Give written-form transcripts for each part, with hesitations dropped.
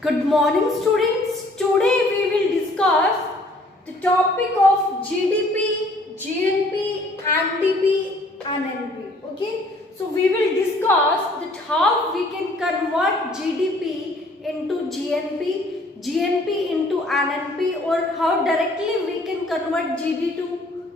Good morning students. Today we will discuss the topic of GDP, GNP, NDP and NP. Okay. So we will discuss that how we can convert GDP into GNP, GNP into NNP, or how directly we can convert GDP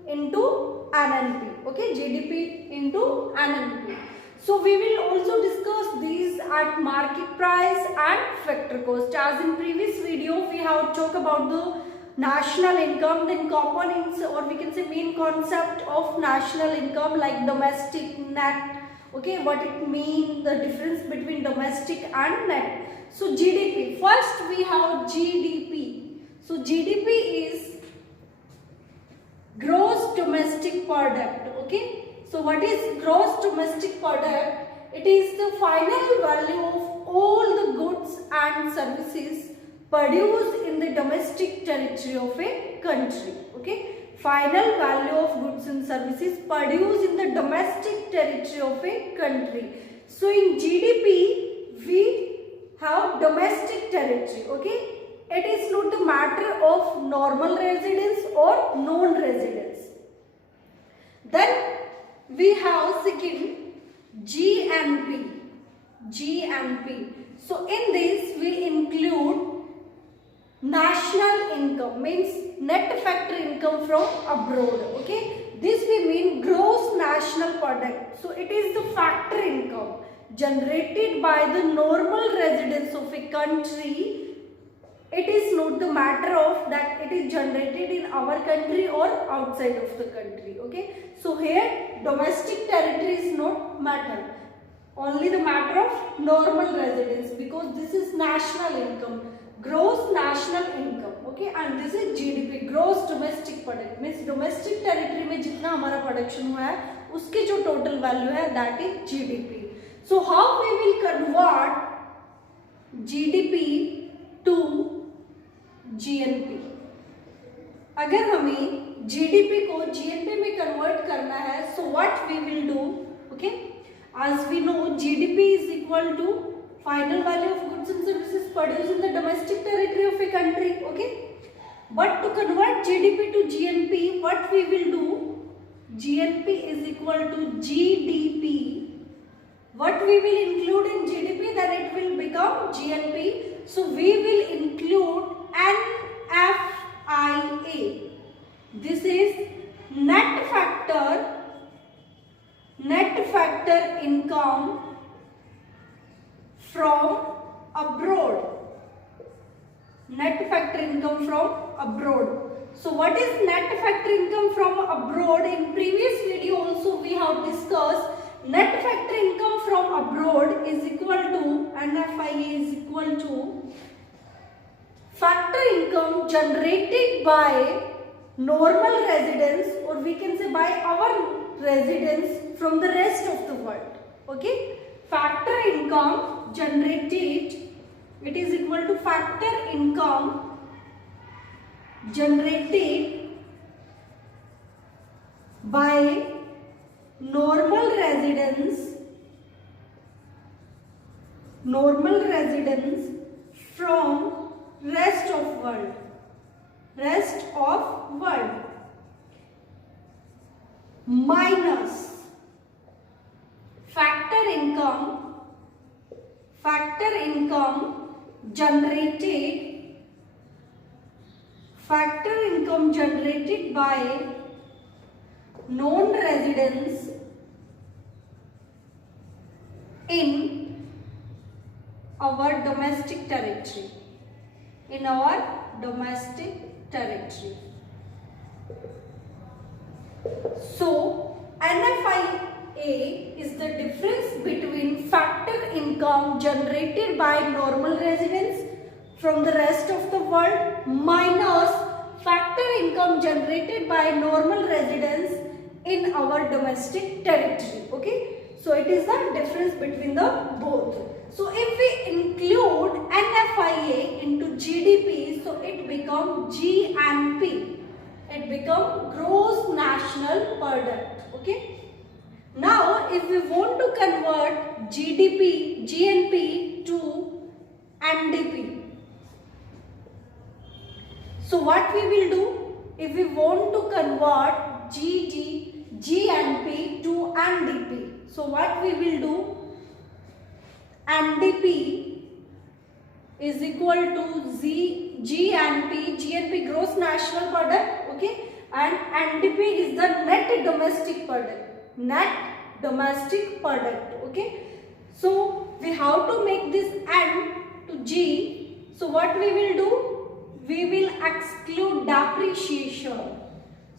into NNP. Okay, GDP into NNP. So we will also discuss these at market price and factor cost. As in previous video we have talked about the national income, then components, or we can say main concept of national income, like domestic, net. Okay, what it means, the difference between domestic and net. So GDP, first we have GDP. So GDP is gross domestic product. Okay, so what is gross domestic product? It is the final value of all the goods and services produced in the domestic territory of a country. Okay, final value of goods and services produced in the domestic territory of a country. So in GDP we have domestic territory. Okay, it is not the matter of normal residence or non-residence. Then we have second GNP. GNP. So in this we include national income, means net factor income from abroad. Okay, this we mean gross national product. So it is the factor income generated by the normal residents of a country. It is not the matter of that it is generated in our country or outside of the country. Okay, so here domestic territory is not matter, only the matter of normal residence, because this is national income, gross national income. Okay, and this is GDP, gross domestic product, means domestic territory में जितना हमारा production हुआ है उसकी जो total value है that is GDP. So how we will convert GDP to GNP? अगर हमें GDP को GNP में कन्वर्ट करना है, so what we will do? Okay, as we know GDP is equal to final value of goods and services produced in the domestic territory of a country. Okay, but to convert GDP to GNP, what we will do? GNP is equal to GDP. What we will include in GDP, then it will become GNP. So we will include NFIA. This is net factor income from abroad. Net factor income from abroad. So what is net factor income from abroad? In previous video also we have discussed net factor income from abroad is equal to, NFIA is equal to factor income generated by normal residents, or we can say by our residents from the rest of the world. Okay, factor income generated, it is equal to factor income generated by normal residents from rest of world minus factor income generated by non-residents in our domestic territory. So NFIA is the difference between factor income generated by normal residents from the rest of the world minus factor income generated by normal residents in our domestic territory. Okay, so it is the difference between the both. So if we include NFIA into GDP, so it becomes GNP. It becomes gross national product. Okay, now if we want to convert GDP, GNP to NDP, So what we will do, if we want to convert GNP to NDP, so what we will do, NDP is equal to GNP gross national product, okay, and NDP is the net domestic product, okay. So we have to make this N to G. So what we will do, we will exclude depreciation.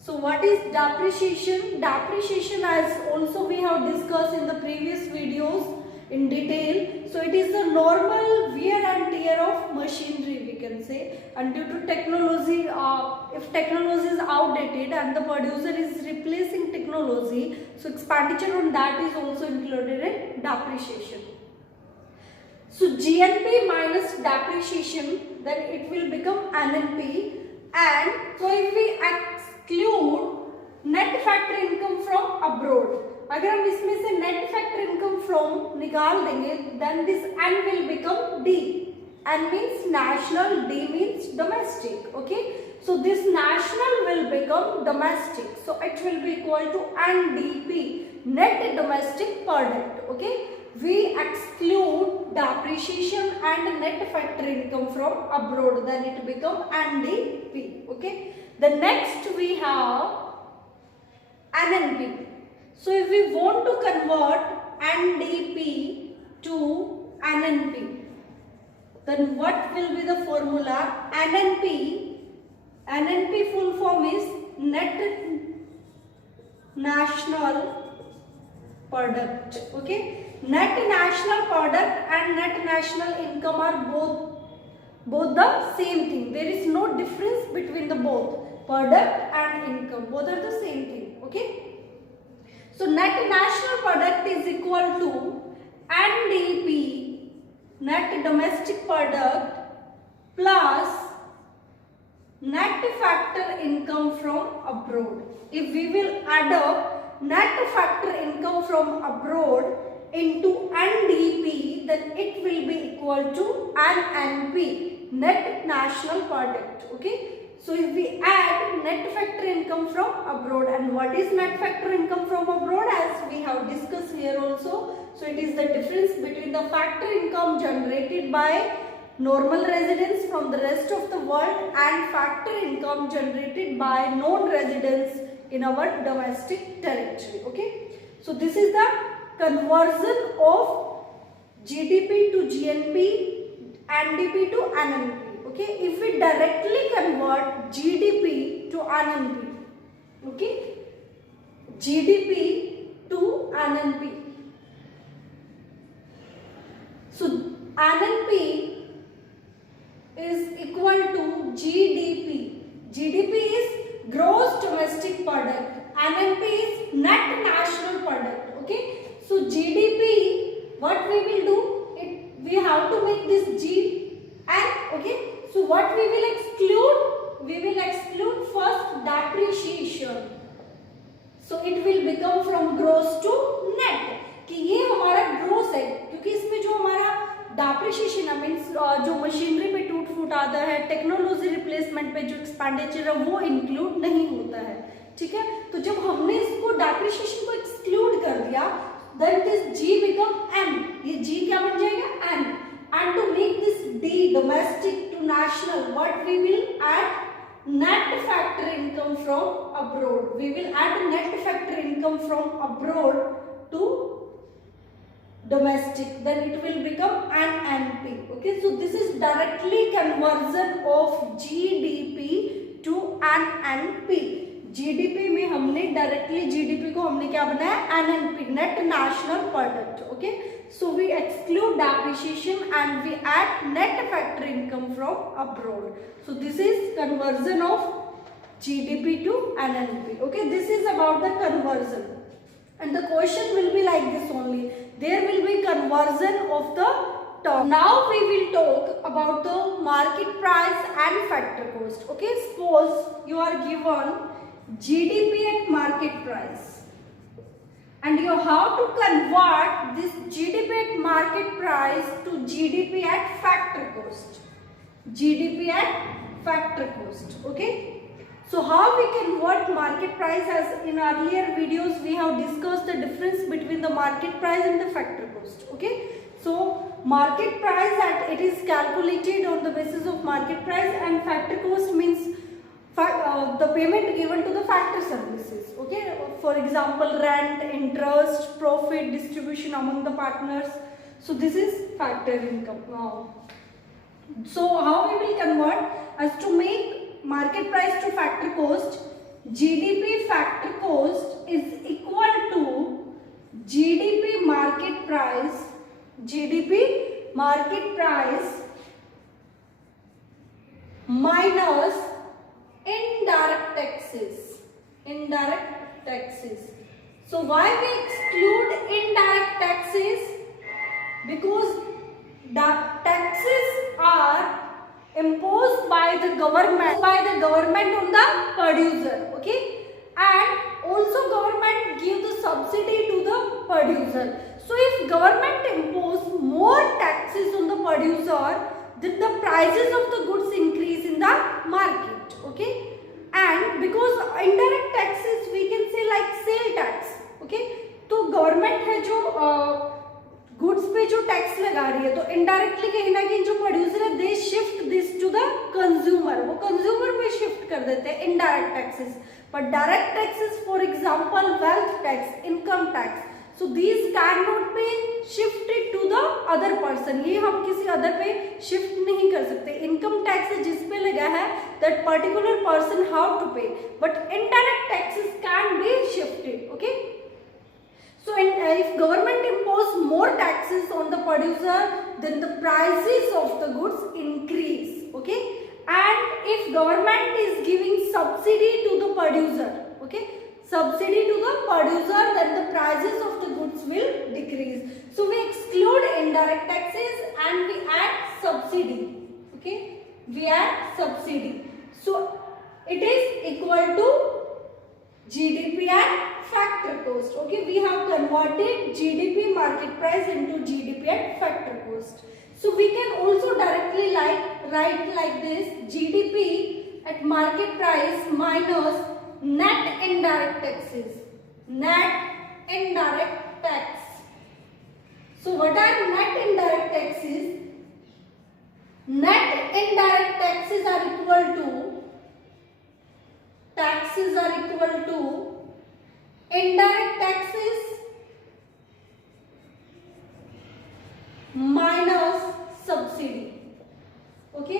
So what is depreciation? Depreciation, as also we have discussed in the previous videos in detail. So it is the normal wear and tear of machinery, we can say, and due to technology, if technology is outdated and the producer is replacing technology, so expenditure on that is also included in depreciation. So GNP minus depreciation, then it will become NNP. And so if we exclude net factor income from abroad, अगर हम इसमें से net factor income from निकाल देंगे, then this N will become D. N means national, D means domestic, okay. So this national will become domestic, so it will be equal to NDP, net domestic product, okay. We exclude depreciation and net factor income from abroad, then it become NDP, okay. The next we have NNP. So if we want to convert NDP to NNP, then what will be the formula? NNP full form is net national product, okay. Net national product and net national income are both the same thing. There is no difference between the both product and income, both are the same thing, okay. So net national product is equal to NDP, net domestic product, plus net factor income from abroad. If we will add up net factor income from abroad into NDP, then it will be equal to NNP, net national product, okay. So if we add net factor income from abroad, and what is net factor income from abroad, as we have discussed here also, so it is the difference between the factor income generated by normal residents from the rest of the world and factor income generated by non-residents in our domestic territory, okay. So this is the conversion of GDP to GNP, NDP to NNP. Okay, if we directly convert GDP to NNP, okay, GDP to NNP. So NNP is equal to GDP. GDP is gross domestic product. NNP is net national product. Okay, so GDP, what we will do? We have to make this G and okay. So what we will exclude? We will exclude first depreciation. So it will become from gross to net. कि ये हमारा gross है, क्योंकि इसमें जो हमारा depreciation है, means जो मशीनरी पे टूट फूट आता है, टेक्नोलॉजी रिप्लेसमेंट पे जो एक्सपेंडिचर है वो इंक्लूड नहीं होता है, ठीक है. तो जब हमने इसको डेप्रिसिएशन को एक्सक्लूड कर दिया, then this G become N. ये जी क्या बन जाएगा? N. And to make this D domestic to national, what we will add net factor income from abroad. We will add net factor income from abroad to domestic. Then it will become NNP. Okay, so this is directly conversion of GDP to NNP. GDP में हमने directly GDP को हमने क्या बनाया? NNP, net national product. Okay. So we exclude depreciation and we add net factor income from abroad. So this is conversion of GDP to NNP. Okay, this is about the conversion. And the question will be like this only. There will be conversion of the term. Now we will talk about the market price and factor cost. Okay, suppose you are given GDP at market price. And you have to convert this GDP at market price to GDP at factor cost. GDP at factor cost. Okay, so how we convert market price? As in earlier videos we have discussed the difference between the market price and the factor cost. Okay, so market price, that it is calculated on the basis of market price, and factor cost means the payment given to the factor services. Okay, for example, rent, interest, profit distribution among the partners. So this is factor income. So how we will convert? As to make market price to factor cost, GDP factor cost is equal to GDP market price, GDP market price minus indirect taxes, indirect taxes. So why we exclude indirect taxes? Because the taxes are imposed by the government on the producer. Okay, and also government give the subsidy to the producer. So if government impose more taxes on the producer, then the prices of the goods increase in the market. Okay, and because indirect taxes we can say like sale tax. Okay, तो government है जो goods पे जो tax लगा रही है, तो indirectly कहीं ना कहीं जो प्रोड्यूसर है they shift this to the consumer, वो कंज्यूमर पे शिफ्ट कर देते हैं indirect taxes. But direct taxes, for example wealth tax, income tax, so these can not be shifted to the other person. ये हम किसी अदर पे शिफ्ट नहीं कर सकते. इनकम टैक्स जिस पे लगा है that particular person how to pay, but indirect taxes can be shifted. Okay, so if government impose more taxes on the producer, then the prices of the goods increase. Okay, and if government is giving subsidy to the producer, okay, subsidy to the producer, then the prices of the goods will decrease. So we exclude indirect taxes and we add subsidy. Okay, we add subsidy. So it is equal to GDP and factor cost. Okay, we have converted GDP market price into GDP and factor cost. So we can also directly write like this: GDP at market price minus net indirect taxes. Net indirect tax. So what are net indirect taxes? Net indirect taxes are equal to indirect taxes minus subsidy. Okay,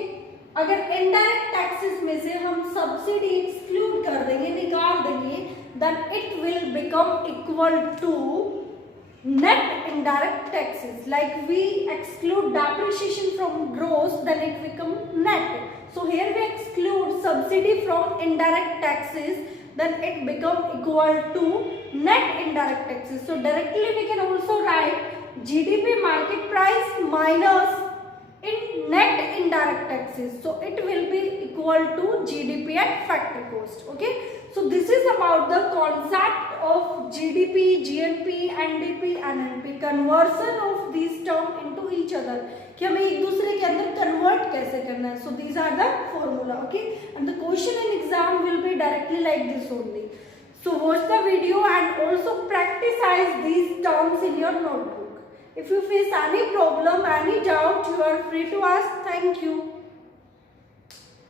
अगर indirect taxes में से हम subsidy exclude कर देंगे, निकाल देंगे, then it will become equal to net indirect taxes. Like we exclude depreciation from gross, then it become net. So here we exclude subsidy from indirect taxes, then it become equal to net indirect taxes. So directly we can also write GDP market price minus in net indirect taxes. So it will be equal to GDP at factor cost. Okay, so this is about the concept of GDP, GNP, NDP, NNP, conversion of these term into each other, कि हमें एक दूसरे के अंदर convert कैसे करना है. So these are the formula. Okay, and the question in exam will be directly like this only. So watch the video and also practice these terms in your notebook. If you face any problem, any doubt, you are free to ask. Thank you.